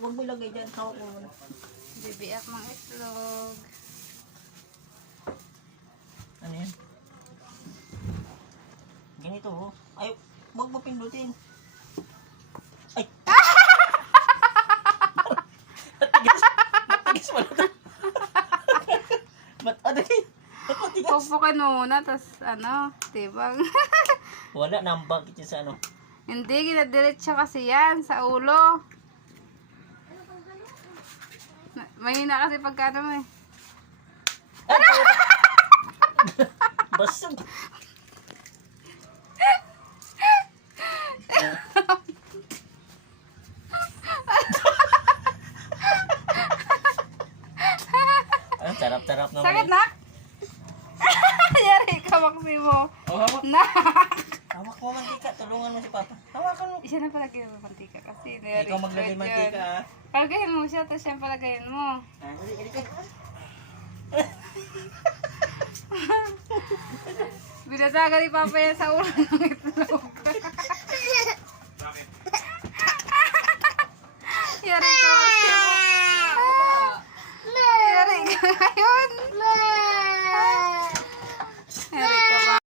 Huwag mo ilagay dyan. Hawak mo muna. Bibiyak ng itlog. Ano yan? Ganito oh. Ay, huwag mo pindutin. Ay! Matigas. Matigas pala ito. Matigas. Pupukin mo muna, tapos ano, tibang. Wala, nambag ito sa ano. Hindi, ginadiretso kasi yan sa ulo. Mahina kasi pagka ano mo eh. Basag. Ang sarap-sarap naman. Sakit na? Yari, kamakti mo. Oh, hawak. Na! Hawak mo mantika. Tulungan mo si Papa. Hawakan mo. Siya na palagay mo mantika kasi. Ikaw maglagay mantika ah. Palagayin mo siya, tapos siya palagayin mo. Binasaga ni Papa yan sa ulo ng itlog.